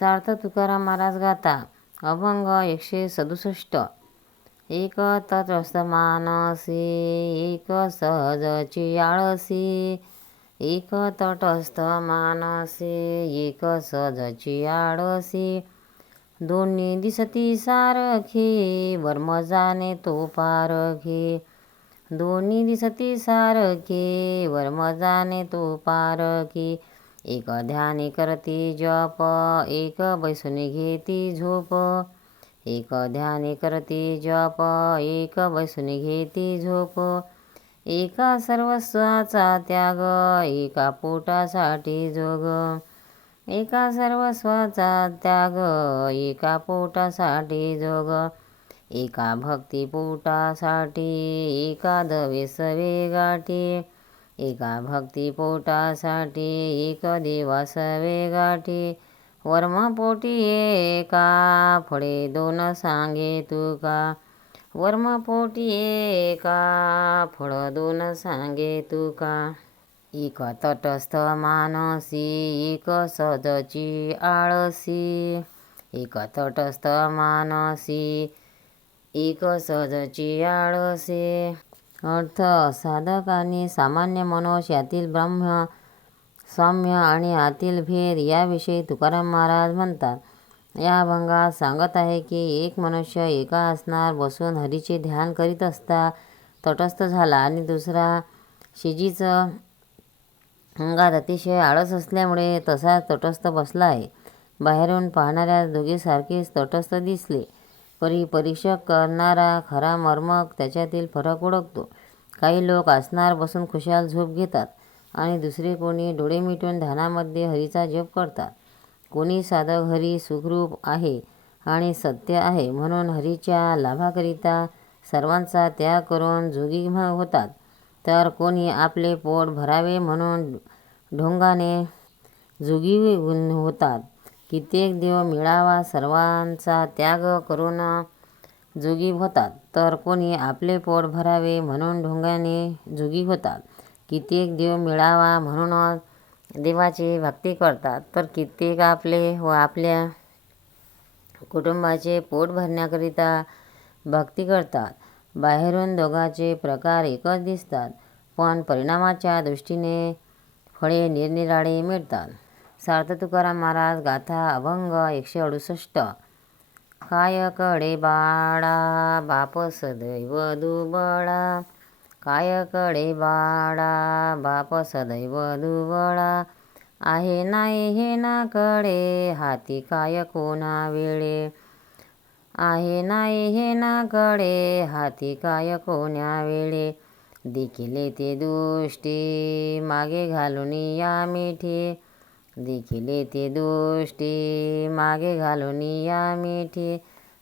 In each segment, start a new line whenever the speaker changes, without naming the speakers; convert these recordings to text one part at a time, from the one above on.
सार्थ तुकाराम महाराज गाता अभंग एकशे सदुसष्ट. एक तटस्थ मानसी एक सहजची आळसी एक तटस्थ मानसी एक सहजची आळसी दोन्ही दिसती सारखी वर्म जाणे तो पारखी. दोन्ही दिसती सारखी वर्म जाणे तो पारखी. एक ध्याने करती जप एक बैसून घेती झोप. एक ध्याने करती जप एक बैसून घेती झोप. एका सर्वस्वाचा त्याग एका पोटासाठी जोग. एका सर्वस्वाचा त्याग एका पोटासाठी जोग. एका भक्ती पोटासाठी एका दवेसवे गाठी एका भक्तिपोटासाठी एक देवासवे गाठी वर्मपोटी एका फळे दोन सांगे तुका. वर्मपोटी एका फळ दोन सांगे तुका. एक तटस्थ मानसी एक सदची आळसी. एक तटस्थ मानसी एक सजची आळसे. अर्थ साधक आणि सामान्य मनुष्य यातील ब्रह्म सौम्य आणि आतील भेद याविषयी तुकाराम महाराज म्हणतात. या अभंगात सांगत आहे की एक मनुष्य एका आसनावर बसून हरीचे ध्यान करीत असता तटस्थ झाला आणि दुसरा शिजीचं अंगात अतिशय आळस असल्यामुळे तसा तटस्थ बसला आहे. बाहेरून पाहणाऱ्या दोघीसारखेच तटस्थ दिसले. परी परीक्षक करणारा खरा मर्मक त्याच्यातील फरक ओळखतो. काही लोक आसनावर बसून खुशाल झोप घेतात आणि दुसरे कोणी डोळे मिटून ध्यानामध्ये हरीचा जप करतात. कोणी साधक हरी सुखरूप आहे आणि सत्य आहे म्हणून हरीच्या लाभाकरिता सर्वांचा त्याग करून जोगी होतात. तर कोणी आपले पोट भरावे म्हणून ढोंगाने जोगी होतात. कित्येक देव मिळावा सर्वांचा त्याग करून जोगी होतात. तर कोणी आपले पोट भरावे म्हणून ढोंगाने जोगी होतात. कित्येक देव मिळावा म्हणून देवाची भक्ती करतात. तर कित्येक आपले व आपल्या कुटुंबाचे पोट भरण्याकरिता भक्ती करतात. बाहेरून दोघांचे प्रकार एकच दिसतात पण परिणामाच्या दृष्टीने फळे निरनिराळे मिळतात. सार्थ तुकाराम महाराज गाथा अभंग एकशे अडुसष्ट. काय कडे बाळा बाप सदैव दुबळा. काय कडे बाळा बाप सदैव दुबळा. आहे नाही हे ना कडे हाती काय कोणा वेळे? आहे नाही हे ना कडे हाती काय कोण्या वेळे? देखिले ते दुष्टी मागे घालून या मिठी. देखिले ते दोष्टी. मागे घालून या मिठी.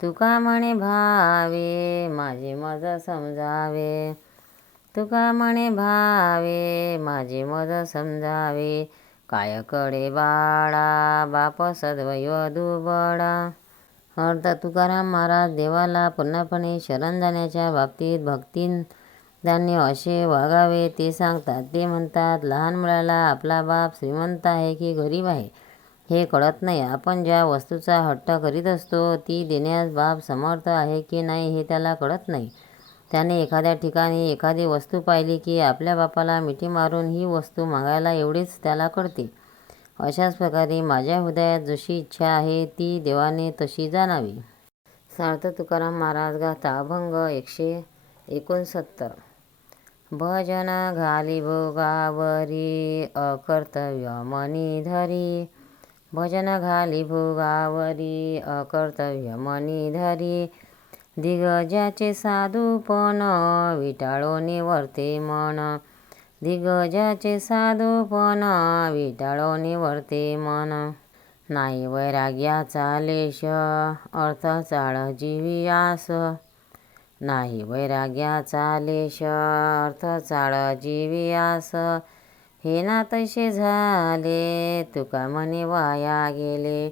तुका म्हणे भावे माझे मज समजावे. तुका म्हणे भावे माझे मज समजावे. काय कडे बाळा बाप सद्वय दुबडा अर्थ तुकाराम महाराज देवाला पूर्णपणे शरण जाण्याच्या बाबतीत भक्तीन त्यांनी असे वागावे ते सांगतात. ते म्हणतात लहान मुलाला आपला बाप श्रीमंत आहे की गरीब आहे? हे कळत नाही. आपण ज्या वस्तूचा हट्ट करीत असतो ती देण्यास बाप समर्थ आहे की नाही हे त्याला कळत नाही. त्याने एखाद्या ठिकाणी एखादी वस्तू पाहिली की आपल्या बापाला मिठी मारून ही वस्तू मागायला एवढीच त्याला कळते. अशाच प्रकारे माझ्या हृदयात जशी इच्छा आहे ती देवाने तशी जाणावी. सार्थ तुकाराम महाराज गाथा अभंग एकशे एकोणसत्तर. भजन घाली भोगावरी अकर्तव्य मनी धरी. भजन घाली भोगावरी अकर्तव्य मनी धरी. दिग्गजाचे साधूपण विटाळो निवर्ते मन. दिग्गजाचे साधूपण विटाळो निवर्ते मन. नाही वैराग्याचा लेश अर्थ चाळ जीवी आस. नाही वैराग्याचा लेश अर्थ चाळ जीवी आस. हे ना तसे झाले तुका म्हणे वाया गेले.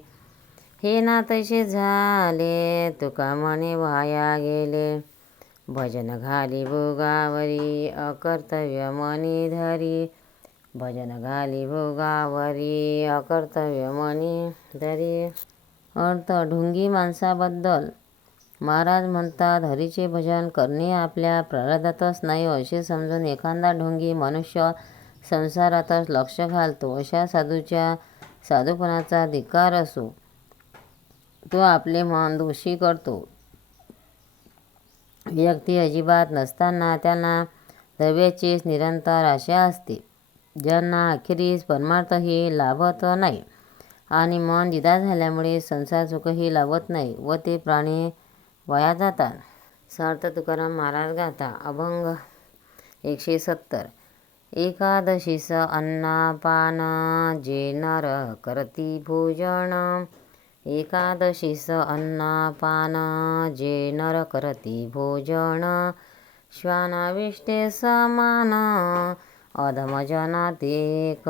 हे ना तसे झाले तुका म्हणे वाया गेले. भजन घाली भोगावरी अकर्तव्य मनी धरी. भजन घाली भोगावरी अकर्तव्य मनी धरी. अर्थ ढुंगी माणसाबद्दल महाराज म्हणतात हरीचे भजन करणे आपल्या प्रारब्धातच नाही असे समजून एखादा ढोंगी मनुष्य संसारातच लक्ष घालतो. अशा साधूच्या साधूपणाचा धिक्कार असो. तो आपले मन दोषी करतो. व्यक्ती अजिबात नसताना त्यांना द्रव्याचीच निरंतर आशा असते. ज्यांना अखेरीस परमार्थही लाभत नाही आणि मन दिदा झाल्यामुळे संसार सुखही लाभत नाही व ते प्राणी वाया जातात सार्थ तुकाराम महाराज गाथा अभंग एकशे सत्तर. एकादशीस अन्नापान जे नर करती भोजन. एकादशीस अन्नापान जे नर करती भोजन. श्वानाविष्टे समान अधमजनातेक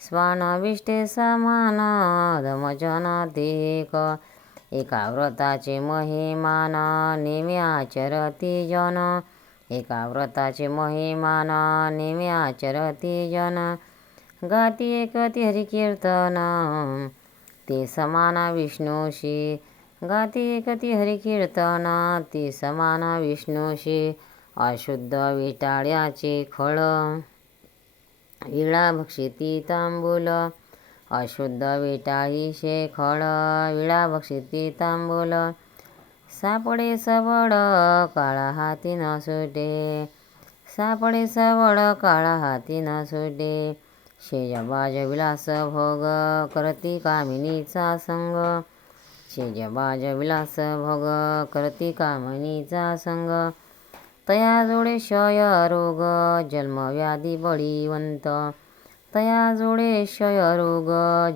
श्वानाविष्टे समान अधमजनातेक एका व्रताचे महिमान नेहमी आचरती जन. एका व्रताचे महिमान नेहमी आचरती जन. गाती एकती हरिकीर्तन ते समाना विष्णूशी. गाती एकती कीर्तन ते समाना विष्णूशी. अशुद्ध विटाळ्याचे खळ विळा भक्षिती तांबूल अशुद्ध विटाळीशे शेखड विळा बक्षिती तांबूल. सापडे सवड काळा हाती न सुटे. सापडे सवड काळा हाती न सुटे. शेजबाज विलास भोग करती कामिनीचा संग. शेजबाज विलास भोग करती कामिनीचा संग. तया जोडे क्षय रोग जन्मव्याधी बळीवंत. तया जोडे क्षयरोग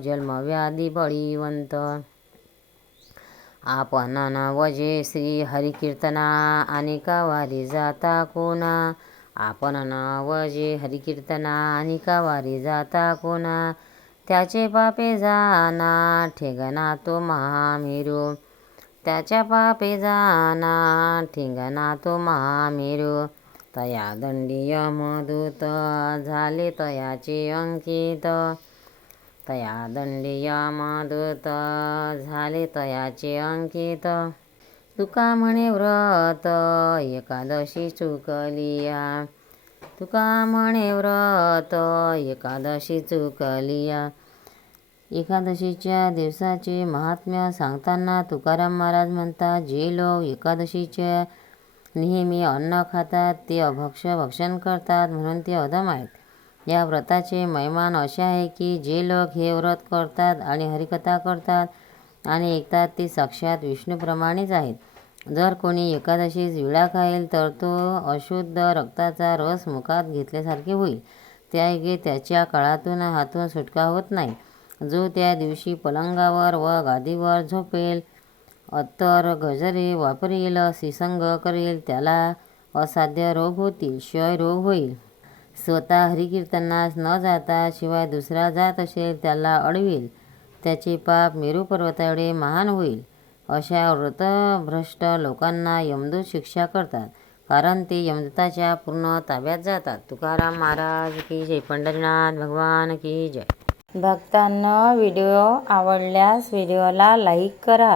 जन्मव्याधी बळीवंत आपण वजे श्री हरिकीर्तना आणि कावारी जाता कोणा? आपण वजे हरिकीर्तना आणि कावारी जाता कोणा? त्याचे पापे जाना ठेंगना तो महामेरू। त्याच्या पापे जाना ठेंगना तो महामेरू। तया दंडीय मधुत झाले तयाचे अंकित. तया दंडीय मधुत झाले तयाचे अंकित. तुका म्हणे व्रत एकादशी चुकलिया. तुका म्हणे व्रत एकादशी चुकलिया. एकादशीच्या दिवसाचे महात्म्य सांगताना तुकाराम महाराज म्हणतात जे लोक एकादशीच्या नेहमी अन्न खातात ते अभक्ष भक्षण करतात म्हणून ते अधम आहेत. या व्रताचे मैमान असे आहे की जे लोक हे व्रत करतात आणि हरिकथा करतात आणि ऐकतात ते साक्षात विष्णूप्रमाणेच आहेत. जर कोणी एकादशीस विळा खाईल तर तो अशुद्ध रक्ताचा रस मुखात घेतल्यासारखे होईल. त्याऐगे त्याच्या काळातून हातून सुटका होत नाही. जो त्या दिवशी पलंगावर व गादीवर झोपेल अत्तर गजरे वापरेल सिसंग करेल त्याला असाध्य रोग होतील क्षय रोग होईल. स्वतः हरिकीर्तनास न जाता शिवाय दुसरा जात असेल त्याला अडवेल. त्याचे पाप मेरू पर्वताएवढे महान होईल. अशा व्रतभ्रष्ट लोकांना यमदूत शिक्षा करतात कारण ते यमदूताच्या पूर्ण ताब्यात जातात. तुकाराम महाराज की जय. पंढरीनाथ भगवान की जय.
भक्तांना व्हिडिओ आवडल्यास व्हिडिओला लाईक करा.